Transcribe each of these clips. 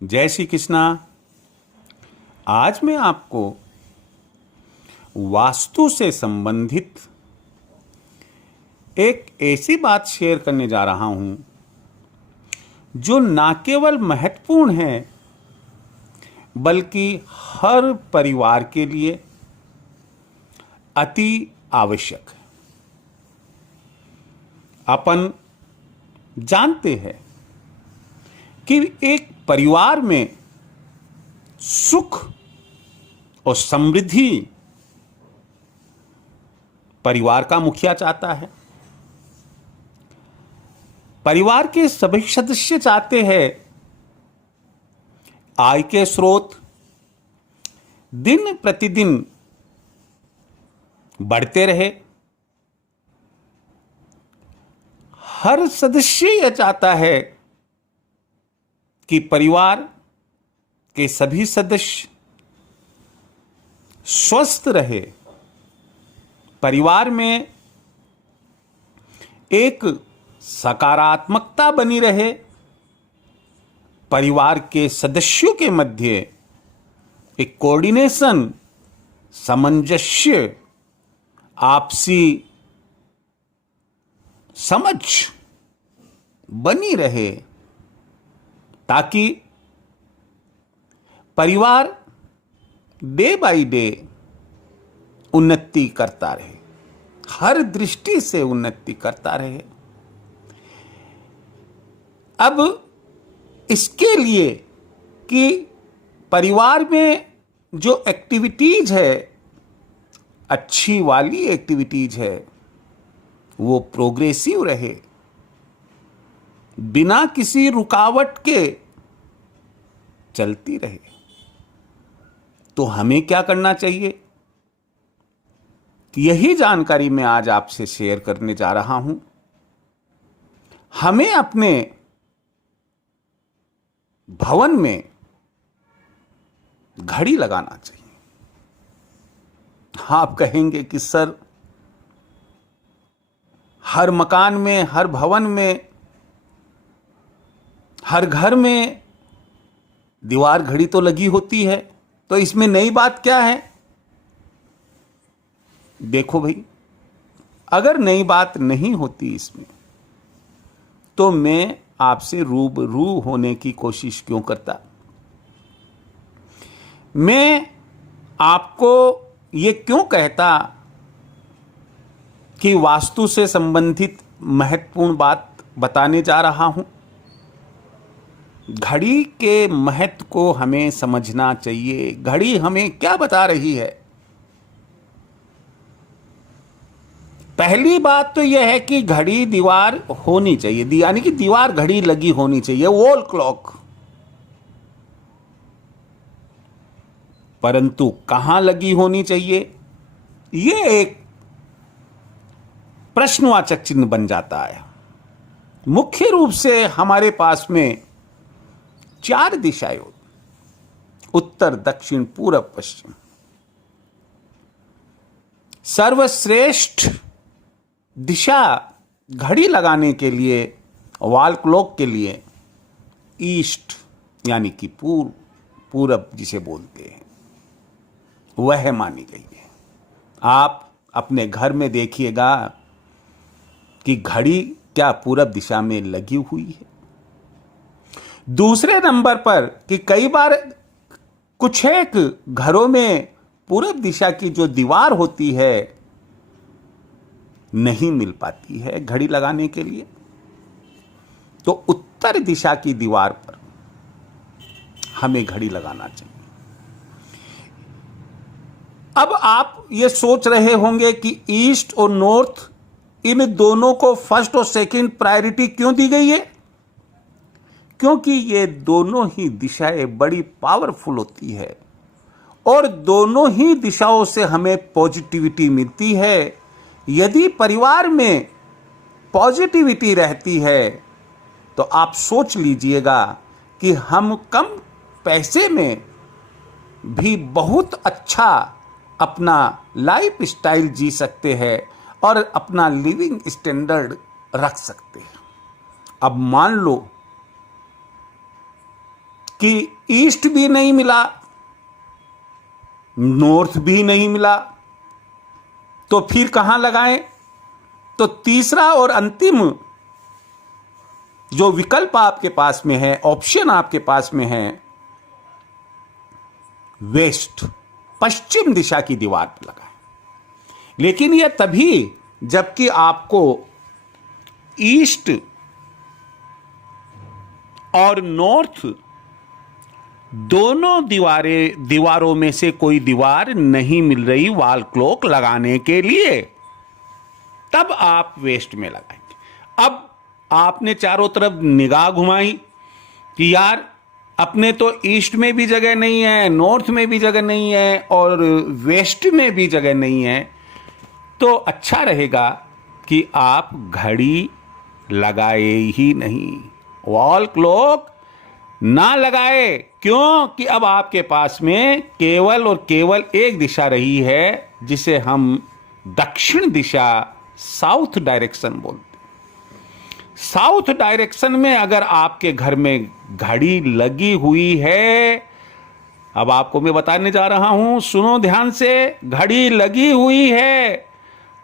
जय श्री कृष्णा। आज मैं आपको वास्तु से संबंधित एक ऐसी बात शेयर करने जा रहा हूं जो ना केवल महत्वपूर्ण है बल्कि हर परिवार के लिए अति आवश्यक है। अपन जानते हैं कि एक परिवार में सुख और समृद्धि परिवार का मुखिया चाहता है। परिवार के सभी सदस्य चाहते हैं आय के स्रोत दिन प्रतिदिन बढ़ते रहे। हर सदस्य यह चाहता है कि परिवार के सभी सदस्य स्वस्थ रहे, परिवार में एक सकारात्मकता बनी रहे, परिवार के सदस्यों के मध्य एक कोऑर्डिनेशन, सामंजस्य, आपसी समझ बनी रहे ताकि परिवार डे बाय डे उन्नति करता रहे, हर दृष्टि से उन्नति करता रहे। अब इसके लिए कि परिवार में जो एक्टिविटीज है, अच्छी वाली एक्टिविटीज है, वो प्रोग्रेसिव रहे, बिना किसी रुकावट के चलती रहे, तो हमें क्या करना चाहिए? यही जानकारी मैं आज आपसे शेयर करने जा रहा हूं। हमें अपने भवन में घड़ी लगाना चाहिए। आप कहेंगे कि सर, हर मकान में, हर भवन में, हर घर में दीवार घड़ी तो लगी होती है, तो इसमें नई बात क्या है? देखो भाई, अगर नई बात नहीं होती इसमें, तो मैं आपसे रूबरू होने की कोशिश क्यों करता? मैं आपको ये क्यों कहता कि वास्तु से संबंधित महत्वपूर्ण बात बताने जा रहा हूं? घड़ी के महत्व को हमें समझना चाहिए। घड़ी हमें क्या बता रही है? पहली बात तो यह है कि घड़ी दीवार होनी चाहिए, यानी कि दीवार घड़ी लगी होनी चाहिए, वॉल क्लॉक। परंतु कहां लगी होनी चाहिए, यह एक प्रश्नवाचक चिन्ह बन जाता है। मुख्य रूप से हमारे पास में 4 दिशाएं, उत्तर, दक्षिण, पूरब, पश्चिम। सर्वश्रेष्ठ दिशा घड़ी लगाने के लिए, वॉल क्लॉक के लिए, ईस्ट यानी कि पूरब जिसे बोलते हैं, वह मानी गई है। आप अपने घर में देखिएगा कि घड़ी क्या पूरब दिशा में लगी हुई है। दूसरे नंबर पर कि कई बार कुछ एक घरों में पूरब दिशा की जो दीवार होती है नहीं मिल पाती है घड़ी लगाने के लिए, तो उत्तर दिशा की दीवार पर हमें घड़ी लगाना चाहिए। अब आप ये सोच रहे होंगे कि ईस्ट और नॉर्थ, इन दोनों को फर्स्ट और सेकंड प्रायोरिटी क्यों दी गई है? क्योंकि ये दोनों ही दिशाएं बड़ी पावरफुल होती है और दोनों ही दिशाओं से हमें पॉजिटिविटी मिलती है। यदि परिवार में पॉजिटिविटी रहती है तो आप सोच लीजिएगा कि हम कम पैसे में भी बहुत अच्छा अपना लाइफ स्टाइल जी सकते हैं और अपना लिविंग स्टैंडर्ड रख सकते हैं। अब मान लो कि ईस्ट भी नहीं मिला, नॉर्थ भी नहीं मिला, तो फिर कहां लगाएं? तो तीसरा और अंतिम जो विकल्प आपके पास में है, ऑप्शन आपके पास में है, वेस्ट, पश्चिम दिशा की दीवार पर लगाएं। लेकिन यह तभी जबकि आपको ईस्ट और नॉर्थ दोनों दीवारों में से कोई दीवार नहीं मिल रही वॉल क्लॉक लगाने के लिए, तब आप वेस्ट में लगाएंगे। अब आपने चारों तरफ निगाह घुमाई कि यार अपने तो ईस्ट में भी जगह नहीं है, नॉर्थ में भी जगह नहीं है और वेस्ट में भी जगह नहीं है, तो अच्छा रहेगा कि आप घड़ी लगाए ही नहीं, वॉल क्लॉक ना लगाए। क्यों? कि अब आपके पास में केवल और केवल एक दिशा रही है जिसे हम दक्षिण दिशा, साउथ डायरेक्शन बोलते हैं। साउथ डायरेक्शन में अगर आपके घर में घड़ी लगी हुई है, अब आपको मैं बताने जा रहा हूं, सुनो ध्यान से, घड़ी लगी हुई है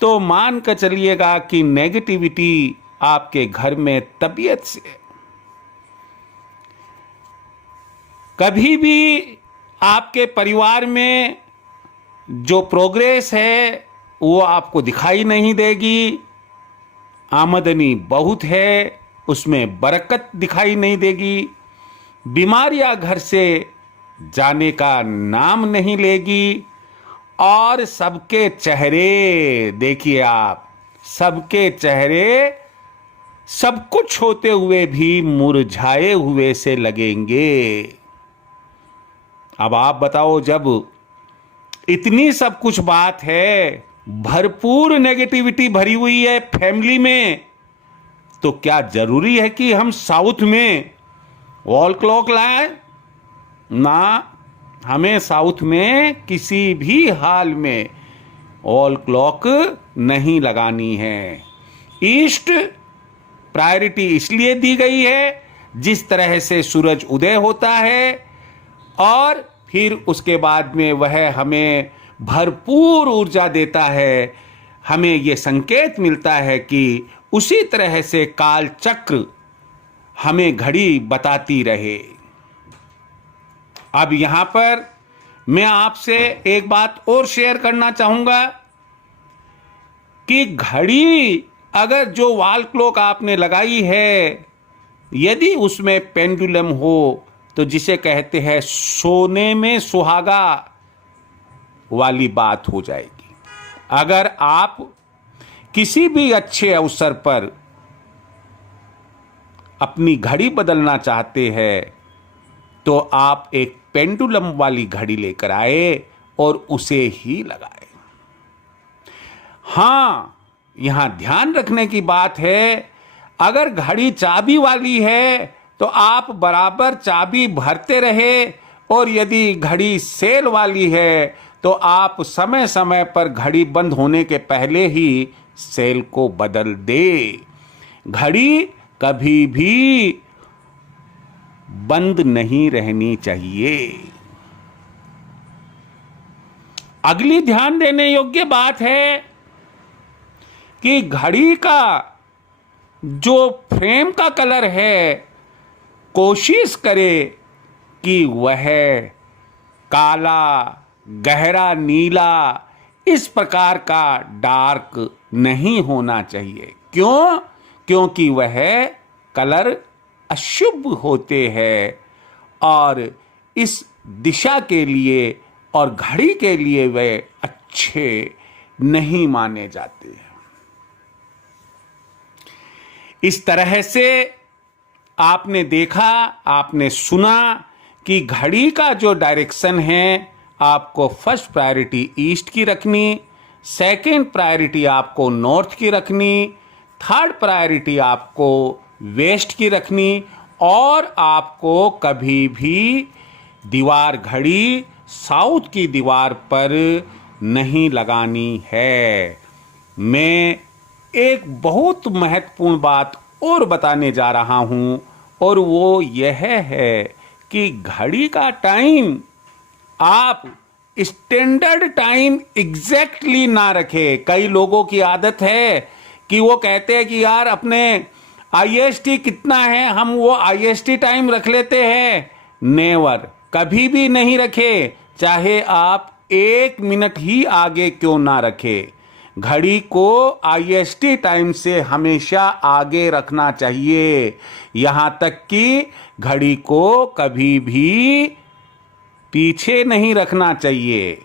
तो मान कर चलिएगा कि नेगेटिविटी आपके घर में तबीयत से कभी भी आपके परिवार में जो प्रोग्रेस है वो आपको दिखाई नहीं देगी। आमदनी बहुत है, उसमें बरकत दिखाई नहीं देगी। बीमारियां घर से जाने का नाम नहीं लेगी और सबके चेहरे, देखिए आप, सबके चेहरे सब कुछ होते हुए भी मुरझाए हुए से लगेंगे। अब आप बताओ, जब इतनी सब कुछ बात है, भरपूर नेगेटिविटी भरी हुई है फैमिली में, तो क्या जरूरी है कि हम साउथ में वॉल क्लॉक लाएं? ना, हमें साउथ में किसी भी हाल में वॉल क्लॉक नहीं लगानी है। ईस्ट प्रायोरिटी इसलिए दी गई है, जिस तरह से सूरज उदय होता है और फिर उसके बाद में वह हमें भरपूर ऊर्जा देता है, हमें यह संकेत मिलता है कि उसी तरह से काल चक्र हमें घड़ी बताती रहे। अब यहां पर मैं आपसे एक बात और शेयर करना चाहूंगा कि घड़ी अगर जो वॉल क्लॉक आपने लगाई है, यदि उसमें पेंडुलम हो, तो जिसे कहते हैं सोने में सुहागा वाली बात हो जाएगी। अगर आप किसी भी अच्छे अवसर पर अपनी घड़ी बदलना चाहते हैं, तो आप एक पेंडुलम वाली घड़ी लेकर आए और उसे ही लगाए। हां, यहां ध्यान रखने की बात है, अगर घड़ी चाबी वाली है तो आप बराबर चाबी भरते रहे, और यदि घड़ी सेल वाली है तो आप समय समय पर घड़ी बंद होने के पहले ही सेल को बदल दे। घड़ी कभी भी बंद नहीं रहनी चाहिए। अगली ध्यान देने योग्य बात है कि घड़ी का जो फ्रेम का कलर है, कोशिश करे कि वह काला, गहरा नीला, इस प्रकार का डार्क नहीं होना चाहिए। क्यों? क्योंकि वह कलर अशुभ होते हैं और इस दिशा के लिए और घड़ी के लिए वे अच्छे नहीं माने जाते हैं। इस तरह से आपने देखा, आपने सुना कि घड़ी का जो डायरेक्शन है, आपको फर्स्ट प्रायोरिटी ईस्ट की रखनी, सेकंड प्रायोरिटी आपको नॉर्थ की रखनी, थर्ड प्रायोरिटी आपको वेस्ट की रखनी, और आपको कभी भी दीवार घड़ी साउथ की दीवार पर नहीं लगानी है। मैं एक बहुत महत्वपूर्ण बात और बताने जा रहा हूं, और वो यह है कि घड़ी का टाइम आप स्टैंडर्ड टाइम एग्जैक्टली ना रखें। कई लोगों की आदत है कि वो कहते हैं कि यार अपने आईएसटी कितना है, हम वो आईएसटी टाइम रख लेते हैं। नेवर, कभी भी नहीं रखे, चाहे आप 1 मिनट ही आगे क्यों ना रखें। घड़ी को आईएसटी टाइम से हमेशा आगे रखना चाहिए, यहां तक कि घड़ी को कभी भी पीछे नहीं रखना चाहिए।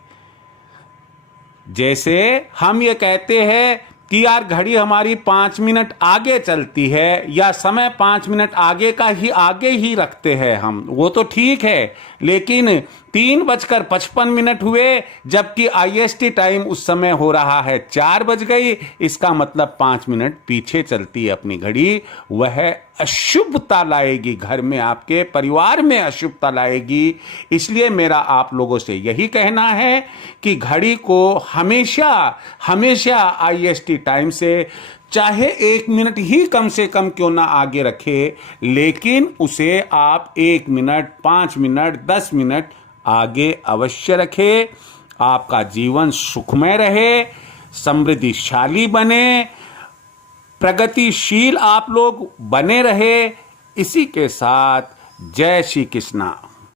जैसे हम ये कहते हैं कि यार घड़ी हमारी 5 मिनट आगे चलती है, या समय 5 मिनट आगे का ही आगे ही रखते हैं हम, वो तो ठीक है, लेकिन 3:55 हुए जबकि आईएसटी टाइम उस समय हो रहा है 4 बज गई, इसका मतलब 5 मिनट पीछे चलती है अपनी घड़ी। वह अशुभता लाएगी घर में, आपके परिवार में अशुभता लाएगी। इसलिए मेरा आप लोगों से यही कहना है कि घड़ी को हमेशा हमेशा आईएसटी टाइम से चाहे 1 मिनट ही कम से कम क्यों ना आगे रखे, लेकिन उसे आप 1 मिनट, 5 मिनट, 10 मिनट आगे अवश्य रखें। आपका जीवन सुखमय रहे, समृद्धिशाली बने, प्रगतिशील आप लोग बने रहे। इसी के साथ जय श्री कृष्णा।